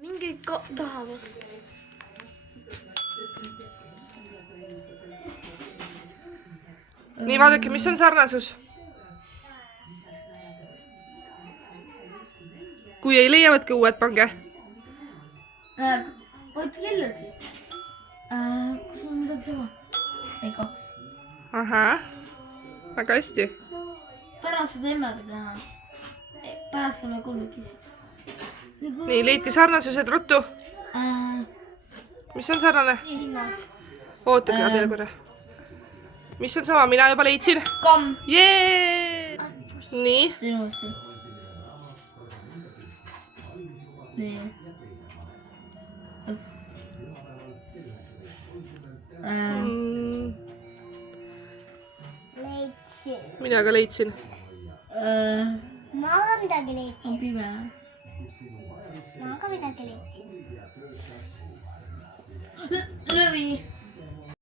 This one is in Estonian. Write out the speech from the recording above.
mingi tahavad. Nii, vaadake, mis on sarnasus? Kui ei leia, võtke uued, pange. Võtke kella siis. Kus on midagi sama? Ei, 2. Ahah, väga hästi. Pärast seda emmega teha. Pärast saame kolmekesi. Nii, leidke sarnasused ruttu. Mis on sarnane? Nii hinnas. Ootage teile korra. Mis on sama? Mina juba leidsin. Kamm. Jee! Nii. Teine uuesti. Nii. Leidsin. Mina ka leidsin. Ma ka midagi leidsin. On pime. Ma ka midagi leidsin.